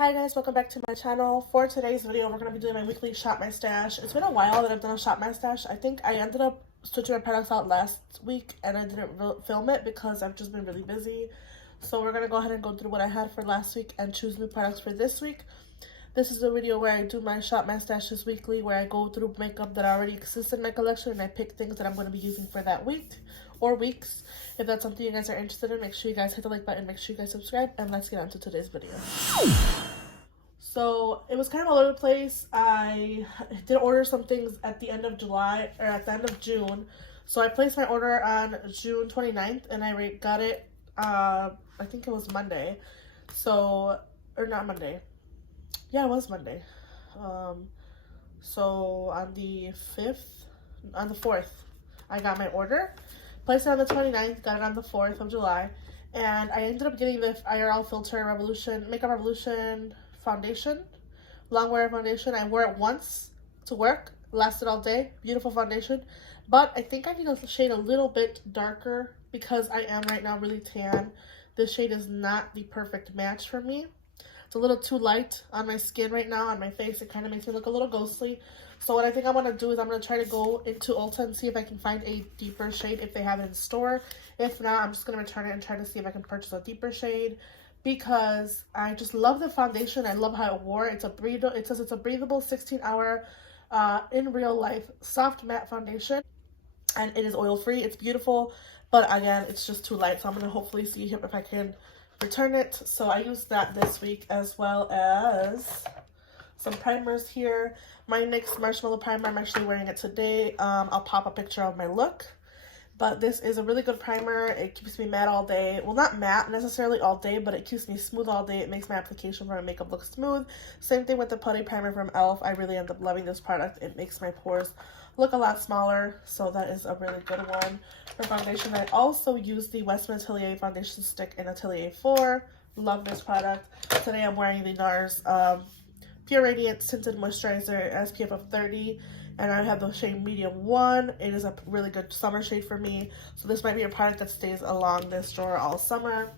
Hi guys, welcome back to my channel. For today's video, we're going to be doing my weekly Shop My Stash. It's been a while that I've done a Shop My Stash. I think I ended up switching my products out last week and I didn't film it because I've just been really busy. So we're going to go ahead and go through what I had for last week and choose new products for this week. This is a video where I do my Shop My Stashes weekly, where I go through makeup that already exists in my collection and I pick things that I'm going to be using for that week or weeks. If that's something you guys are interested in, make sure you guys hit the like button, make sure you guys subscribe, and let's get on to today's video. So it was kind of all over the place. I did order some things at the end of July, or at the end of June. So I placed my order on June 29th and I got it, I think it was Monday. So, or not Monday. Yeah, it was Monday. So on the 4th, I got my order. Placed it on the 29th, got it on the 4th of July. And I ended up getting the IRL Filter Makeup Revolution foundation, long-wear foundation. I wore it once to work, lasted all day, beautiful foundation, but I think I need a shade a little bit darker because I am right now really tan. This shade is not the perfect match for me. It's a little too light on my skin right now, on my face. It kind of makes me look a little ghostly. So what I think I'm going to do is I'm going to try to go into Ulta and see if I can find a deeper shade if they have it in store. If not, I'm just going to return it and try to see if I can purchase a deeper shade, because I just love the foundation. I love how it wore. It says it's a breathable 16-hour in real life soft matte foundation, and it is oil free. It's beautiful, but again, it's just too light. So I'm gonna hopefully see if I can return it. So I used that this week, as well as some primers here. My NYX Marshmallow Primer, I'm actually wearing it today. I'll pop a picture of my look. But this is a really good primer. It keeps me matte all day. Well, not matte necessarily all day, but it keeps me smooth all day. It makes my application for my makeup look smooth. Same thing with the Putty Primer from e.l.f. I really end up loving this product. It makes my pores look a lot smaller, so that is a really good one. For foundation, I also use the Westman Atelier Foundation Stick in Atelier 4. Love this product. Today I'm wearing the Nars Pure Radiance Tinted Moisturizer SPF of 30. And I have the shade medium 1. It is a really good summer shade for me. So this might be a product that stays along this drawer all summer.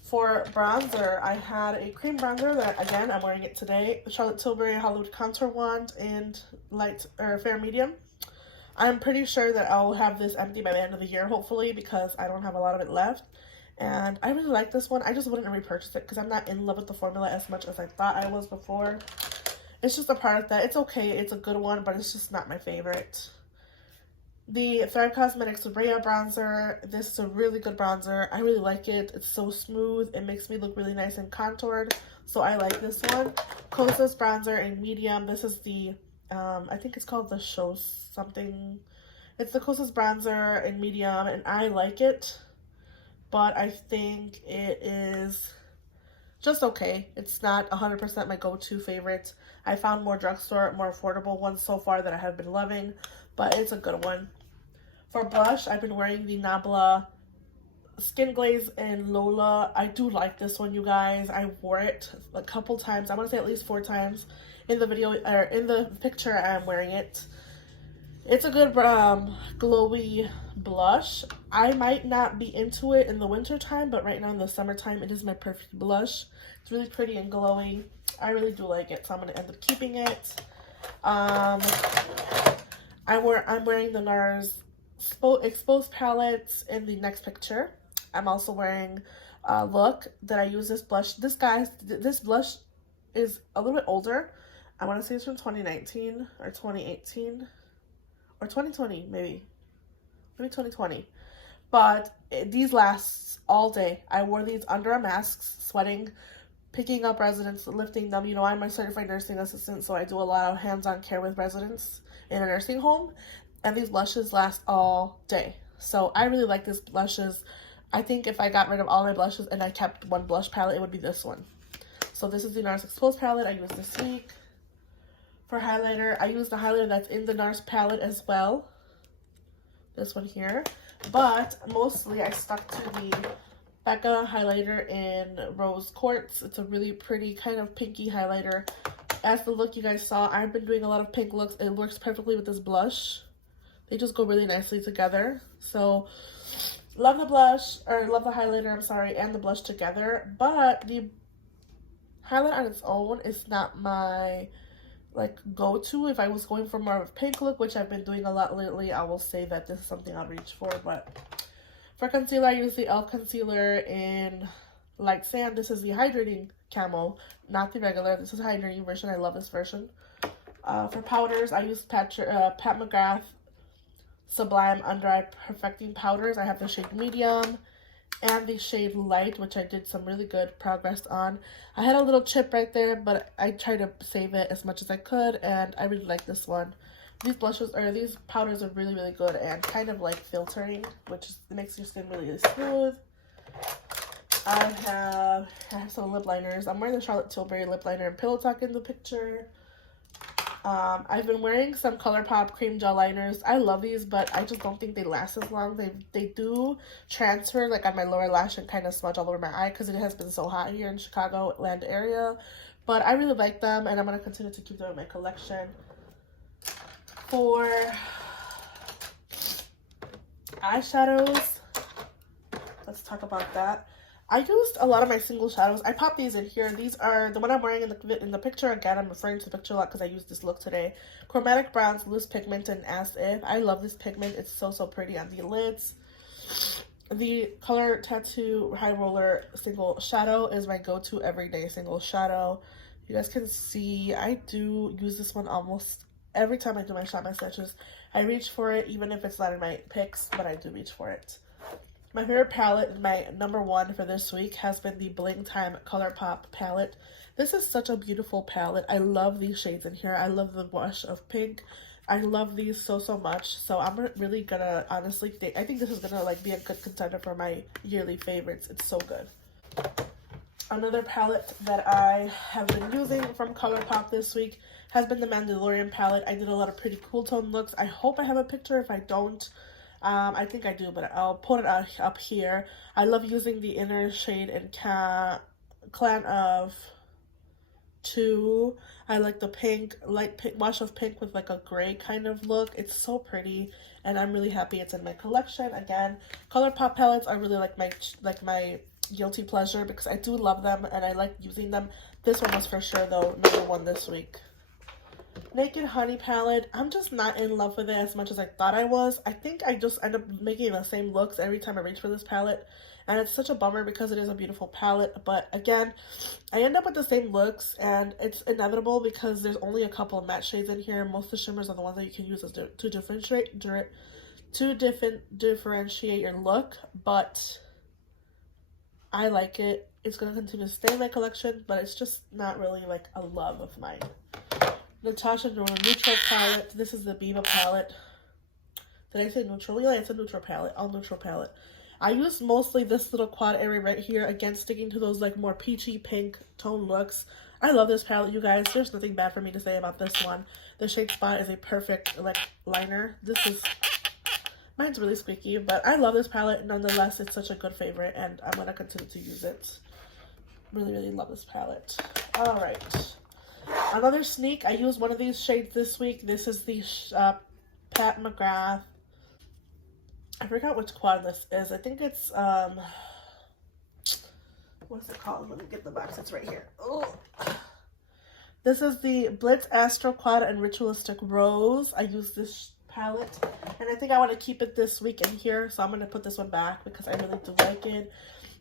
For bronzer, I had a cream bronzer that, again, I'm wearing it today. The Charlotte Tilbury Hollywood Contour Wand in light or fair medium. I'm pretty sure that I'll have this empty by the end of the year, hopefully, because I don't have a lot of it left. And I really like this one. I just wouldn't repurchase it because I'm not in love with the formula as much as I thought I was before. It's just a product that, it's okay, it's a good one, but it's just not my favorite. The Thrive Cosmetics Brea bronzer. This is a really good bronzer. I really like it. It's so smooth. It makes me look really nice and contoured. So I like this one. Kosas bronzer in medium. This is the, I think it's called the Show something. It's the Kosas bronzer in medium, and I like it. But I think it is just okay. It's not 100% my go-to favorite. I found more drugstore, more affordable ones so far that I have been loving, but it's a good one. For blush, I've been wearing the Nabla Skin Glaze in Lola. I do like this one, you guys. I wore it a couple times. I want to say at least 4 times. In the video, or in the picture, I'm wearing it. It's a good glowy blush. I might not be into it in the winter time, but right now in the summertime, it is my perfect blush. It's really pretty and glowy. I really do like it, so I'm going to end up keeping it. I'm wearing the Nars Exposed Palettes in the next picture. I'm also wearing a look that I use this blush. This blush is a little bit older. I want to say it's from 2019 or 2018 or 2020, maybe 2020. But these last all day. I wore these under a mask, sweating, picking up residents, lifting them. You know, I'm a certified nursing assistant, so I do a lot of hands-on care with residents in a nursing home. And these blushes last all day. So I really like these blushes. I think if I got rid of all my blushes and I kept one blush palette, it would be this one. So this is the Nars Exposed palette I used this week. For highlighter, I used the highlighter that's in the Nars palette as well. This one here. But mostly I stuck to the Becca highlighter in Rose Quartz. It's a really pretty kind of pinky highlighter. As the look you guys saw, I've been doing a lot of pink looks. It works perfectly with this blush. They just go really nicely together. So love the blush, or love the highlighter, I'm sorry, and the blush together. But the Highlight on its own is not my like go-to. If I was going for more of a pink look, which I've been doing a lot lately, I will say that this is something I'll reach for. But for concealer, I use the e.l.f. concealer in Light Sand. This is the hydrating camo, not the regular. This is the hydrating version. I love this version. For powders, I use Pat McGrath Sublime Under Eye Perfecting Powders. I have the shade Medium and the shade Light, which I did some really good progress on. I had a little chip right there, but I tried to save it as much as I could, and I really like this one. These these powders are really, really good and kind of like filtering, which makes your skin really, really smooth. I have some lip liners. I'm wearing the Charlotte Tilbury lip liner and Pillow Talk in the picture. I've been wearing some Colourpop cream gel liners. I love these, but I just don't think they last as long. They do transfer like on my lower lash and kind of smudge all over my eye because it has been so hot here in Chicago land area. But I really like them, and I'm going to continue to keep them in my collection. For eyeshadows, let's talk about that. I used a lot of my single shadows. I popped these in here. These are the one I'm wearing in the picture. Again, I'm referring to the picture a lot because I use this look today. Chromatic Browns, Loose Pigment, and As If. I love this pigment. It's so, so pretty on the lids. The Color Tattoo High Roller Single Shadow is my go-to everyday single shadow. You guys can see I do use this one almost every time I do my Shop My Sketches. I reach for it even if it's not in my picks, but I do reach for it. My favorite palette, my number one for this week, has been the Bling Time Colourpop Palette. This is such a beautiful palette. I love these shades in here. I love the blush of pink. I love these so, so much. So I'm really gonna honestly think, I think this is gonna like be a good contender for my yearly favorites. It's so good. Another palette that I have been using from Colourpop this week has been the Mandalorian palette. I did a lot of pretty cool tone looks. I hope I have a picture. If I don't, I think I do, but I'll put it up here. I love using the inner shade in Clan of 2. I like the pink, light pink, wash of pink with like a gray kind of look. It's so pretty, and I'm really happy it's in my collection. Again, Colourpop palettes are really like my guilty pleasure because I do love them and I like using them. This one was for sure though number one this week. Naked Honey palette, I'm just not in love with it as much as I thought I was. I think I just end up making the same looks every time I reach for this palette, and it's such a bummer because it is a beautiful palette. But again, I end up with the same looks, and it's inevitable because there's only a couple of matte shades in here. Most of the shimmers are the ones that you can use as to differentiate your look, but I like it. It's going to continue to stay in my collection, but it's just not really like a love of mine. Natasha Denona Neutral palette. This is the Biba palette. Did I say neutral? Yeah, it's a neutral palette. All neutral palette. I use mostly this little quad area right here, again sticking to those like more peachy pink tone looks. I love this palette, you guys. There's nothing bad for me to say about this one. The shade Spot is a perfect like liner. Mine's really squeaky, but I love this palette. Nonetheless, it's such a good favorite, and I'm gonna continue to use it. Really, really love this palette. All right. Another sneak, I used one of these shades this week. This is the Pat McGrath. I forgot which quad this is. I think it's, what's it called? Let me get the box. It's right here. Oh. This is the Blitz Astro Quad and Ritualistic Rose. I use this palette, and I think I want to keep it this week in here, so I'm going to put this one back because I really do like it.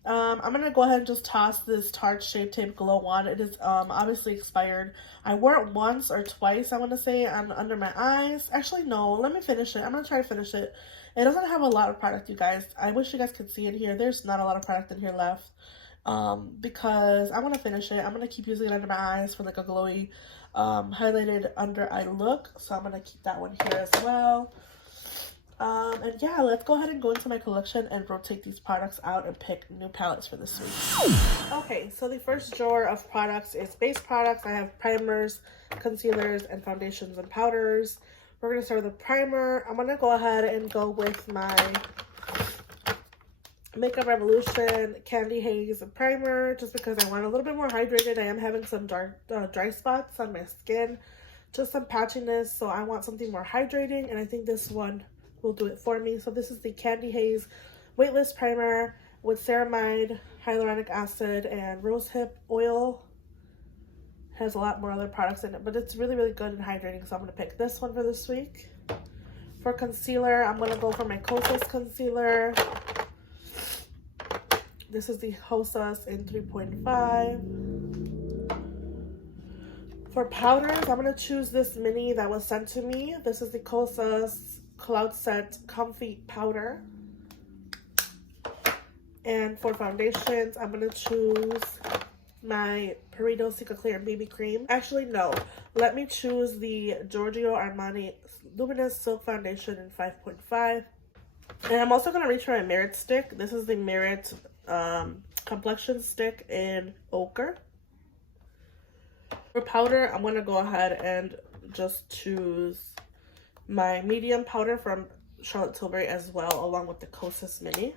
I'm going to go ahead and just toss this Tarte Shape Tape Glow on. It is obviously expired. I wore it once or twice, I want to say, under my eyes. Actually, no. Let me finish it. I'm going to try to finish it. It doesn't have a lot of product, you guys. I wish you guys could see it here. There's not a lot of product in here left because I want to finish it. I'm going to keep using it under my eyes for like a glowy highlighted under eye look. So I'm going to keep that one here as well. And yeah, let's go ahead and go into my collection and rotate these products out and pick new palettes for this week. Okay, so the first drawer of products is base products. I have primers, concealers, and foundations and powders. We're going to start with a primer. I'm going to go ahead and go with my Makeup Revolution Candy Haze primer just because I want a little bit more hydrated. I am having some dry spots on my skin, just some patchiness, so I want something more hydrating, and I think this one will do it for me. So this is the Candy Haze Weightless Primer with ceramide, hyaluronic acid, and rosehip oil. Has a lot more other products in it, but it's really, really good and hydrating, so I'm going to pick this one for this week. For concealer, I'm going to go for my Kosas concealer. This is the Kosas in 3.5. For powders, I'm going to choose this mini that was sent to me. This is the Kosas Cloud Set Comfy Powder. And for foundations, I'm going to choose my Perito Cica Clear BB Cream. Actually, no. Let me choose the Giorgio Armani Luminous Silk Foundation in 5.5. And I'm also going to reach for my Merit stick. This is the Merit Complexion Stick in Ochre. For powder, I'm going to go ahead and just choose my medium powder from Charlotte Tilbury as well, along with the Kosas Mini.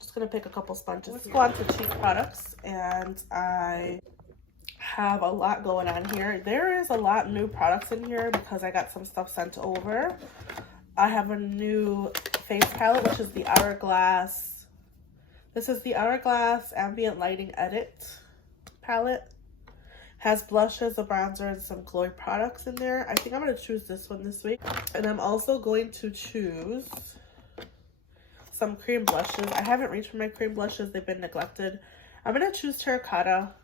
Just gonna pick a couple sponges. Let's go on to cheap products, and I have a lot going on here. There is a lot new products in here because I got some stuff sent over. I have a new face palette, which is the Hourglass. This is the Hourglass Ambient Lighting Edit palette. Has blushes, a bronzer, and some glowy products in there. I think I'm gonna choose this one this week, and I'm also going to choose some cream blushes. I haven't reached for my cream blushes. They've been neglected. I'm going to choose Terracotta.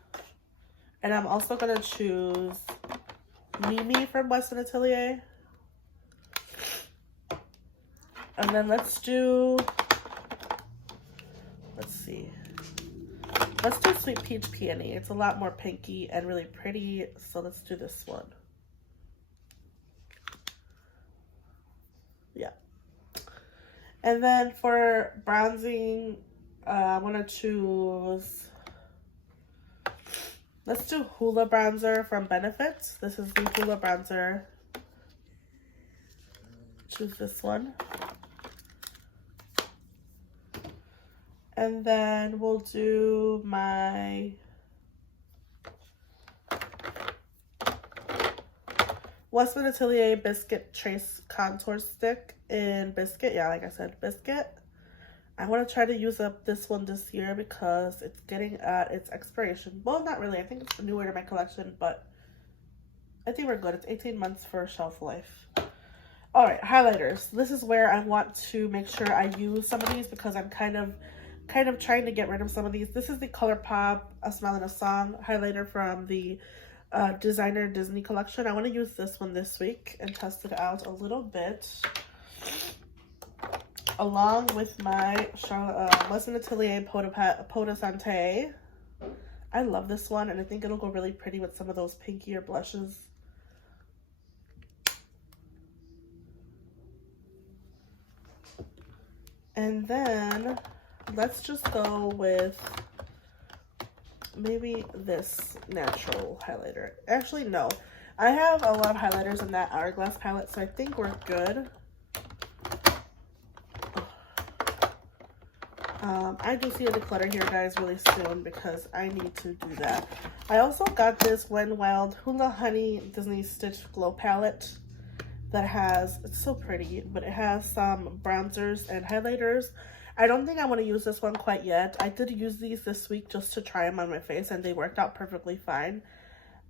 And I'm also going to choose Mimi from Western Atelier. And then let's do Sweet Peach Peony. It's a lot more pinky and really pretty. So let's do this one. Yeah. And then for bronzing, I'm going to choose, let's do Hula bronzer from Benefit. This is the Hula bronzer. Choose this one. And then we'll do my Westman Atelier Biscuit Trace Contour Stick in Biscuit. Yeah, like I said, Biscuit. I want to try to use up this one this year because it's getting at its expiration. Well, not really. I think it's newer to my collection, but I think we're good. It's 18 months for shelf life. All right, highlighters. This is where I want to make sure I use some of these because I'm kind of trying to get rid of some of these. This is the Colourpop A Smile and a Song highlighter from the Designer Disney collection. I want to use this one this week and test it out a little bit along with my Western Atelier Pot de Santé. I love this one, and I think it'll go really pretty with some of those pinkier blushes. And then let's just go with maybe this natural highlighter. Actually, no. I have a lot of highlighters in that Hourglass palette, so I think we're good. I do see a declutter here, guys, really soon because I need to do that. I also got this When Wild Hula Honey Disney Stitch Glow Palette that has, it's so pretty, but it has some bronzers and highlighters. I don't think I want to use this one quite yet. I did use these this week just to try them on my face, and they worked out perfectly fine.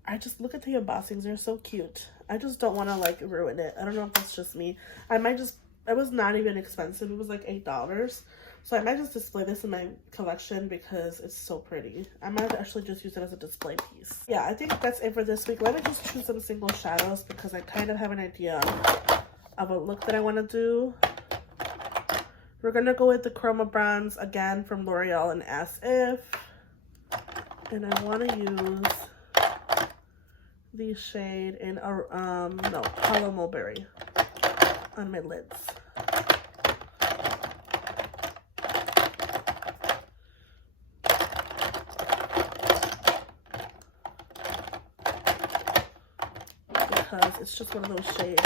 I just look at the embossings. They're so cute. I just don't want to, like, ruin it. I don't know if that's just me. It was not even expensive. It was like $8. So I might just display this in my collection because it's so pretty. I might actually just use it as a display piece. Yeah, I think that's it for this week. Let me just choose some single shadows because I kind of have an idea of a look that I want to do. We're going to go with the Chroma Bronze again from L'Oreal and As If. And I want to use the shade in Hollow Mulberry on my lids. Because it's just one of those shades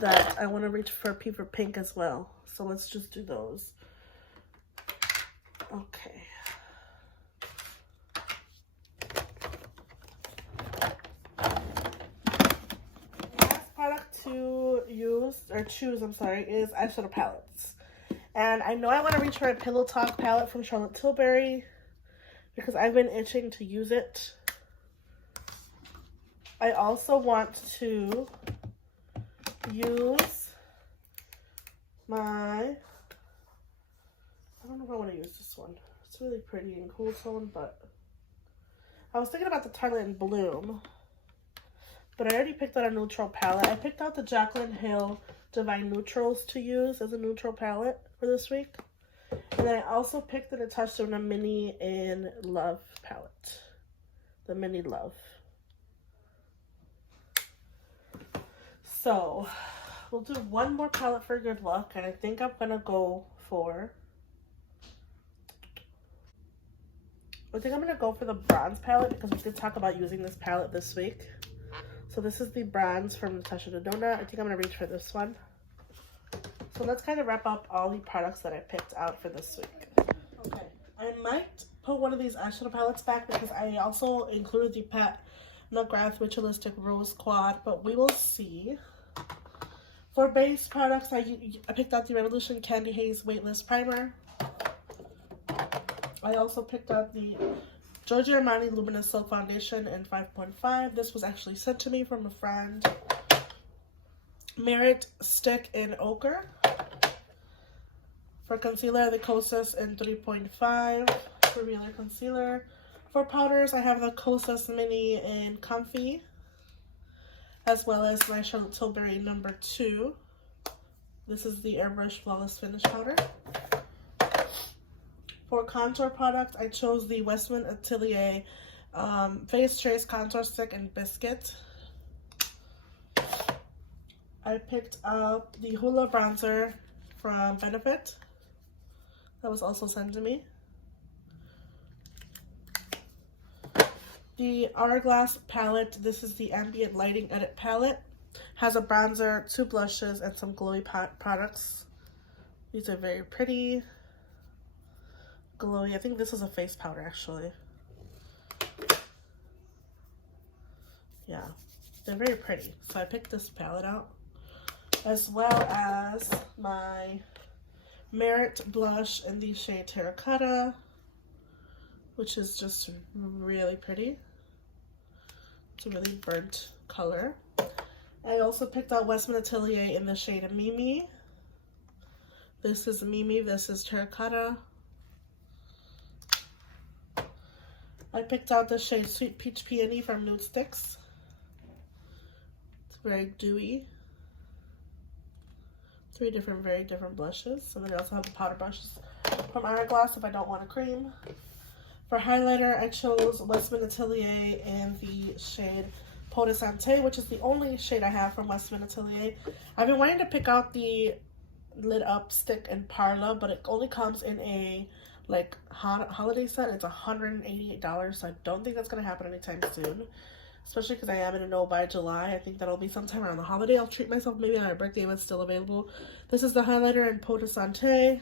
that I want to reach for pink as well. So let's just do those. Okay. Last product to choose, is eyeshadow palettes. And I know I want to reach for a Pillow Talk palette from Charlotte Tilbury because I've been itching to use it. I also want to use my, I don't know if I want to use this one. It's really pretty and cool tone, but I was thinking about the Tarte in Bloom, but I already picked out a neutral palette. I picked out the Jaclyn Hill Divine Neutrals to use as a neutral palette for this week. And then I also picked the Natasha Denona Mini in Love palette. The Mini Love. So, we'll do one more palette for good luck. And I think I'm going to go for... I think I'm going to go for the bronze palette because we did talk about using this palette this week. So this is the bronze from Natasha Denona. I think I'm going to reach for this one. So let's kind of wrap up all the products that I picked out for this week. Okay, I might put one of these eyeshadow palettes back because I also included the Pat McGrath Ritualistic Rose Quad, but we will see. For base products, I picked out the Revolution Candy Haze Weightless Primer. I also picked up the Giorgio Armani Luminous Silk Foundation in 5.5. This was actually sent to me from a friend. Merit Stick in Ochre. For concealer, the Kosas in 3.5 for regular concealer. For powders, I have the Kosas Mini in Comfy, as well as my Charlotte Tilbury number 2. This is the Airbrush Flawless Finish Powder. For contour products, I chose the Westman Atelier Face Trace Contour Stick in Biscuit. I picked up the Hula Bronzer from Benefit. That was also sent to me. The Hourglass Palette. This is the Ambient Lighting Edit Palette. Has a bronzer, 2 blushes, and some glowy products. These are very pretty. Glowy. I think this is a face powder, actually. Yeah, they're very pretty. So I picked this palette out, as well as my Merit blush in the shade Terracotta, which is just really pretty. It's a really burnt color. I also picked out Westman Atelier in the shade Mimi. This is Mimi, this is Terracotta. I picked out the shade Sweet Peach Peony from Nude Sticks. It's very dewy. 3 different, very different blushes. And then I also have the powder brushes from Hourglass if I don't want a cream. For highlighter, I chose Westman Atelier in the shade Peau de Santé, which is the only shade I have from Westman Atelier. I've been wanting to pick out the lit up stick in Parla, but it only comes in a like holiday set. It's $188, so I don't think that's gonna happen anytime soon, especially because I am in a no by July. I think that'll be sometime around the holiday. I'll treat myself maybe on my birthday if it's still available. This is the highlighter in Peau de Santé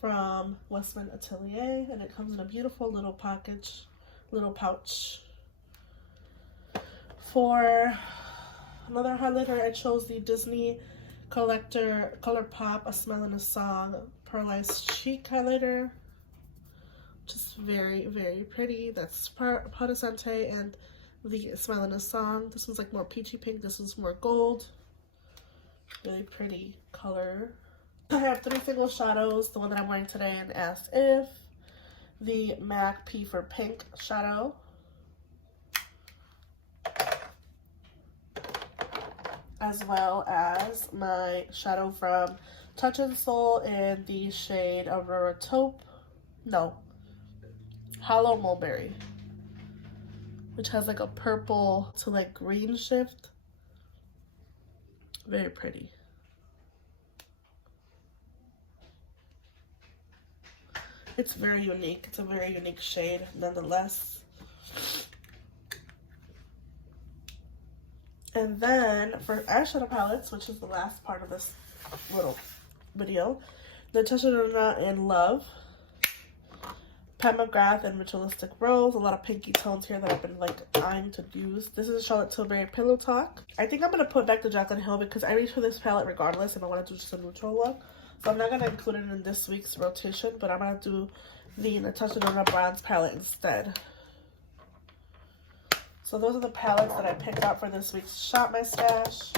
from Westman Atelier, and it comes in a beautiful little pouch. For another highlighter, I chose the Disney Collector Colourpop A Smell and a Song Pearlized Cheek highlighter, which is very, very pretty. That's Peau de Santé and the Smell and a Song. This one's like more peachy pink. This one's more gold. Really pretty color. I have 3 single shadows. The one that I'm wearing today in As If. The MAC P for Pink shadow. As well as my shadow from Touch and Soul in the shade Aurora Taupe. No. Hollow Mulberry. Which has like a purple to like green shift. Very pretty. It's very unique. It's a very unique shade nonetheless. And then for eyeshadow palettes, which is the last part of this little video, the Natasha Denona in Love, Pat McGrath and Ritualistic Rose. A lot of pinky tones here that I've been like eyeing to use. This is Charlotte Tilbury Pillow Talk. I think I'm gonna put back the Jaclyn Hill because I reached for this palette regardless, and I want to do just a neutral look. So I'm not gonna include it in this week's rotation, but I'm gonna do the Natasha Denona Bronze palette instead. So So those are the palettes that I picked out for this week's Shop My Stash.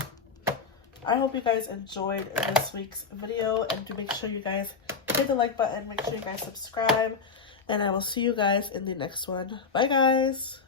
I hope you guys enjoyed this week's video, and to make sure you guys hit the like button, make sure you guys subscribe, and I will see you guys in the next one. Bye guys!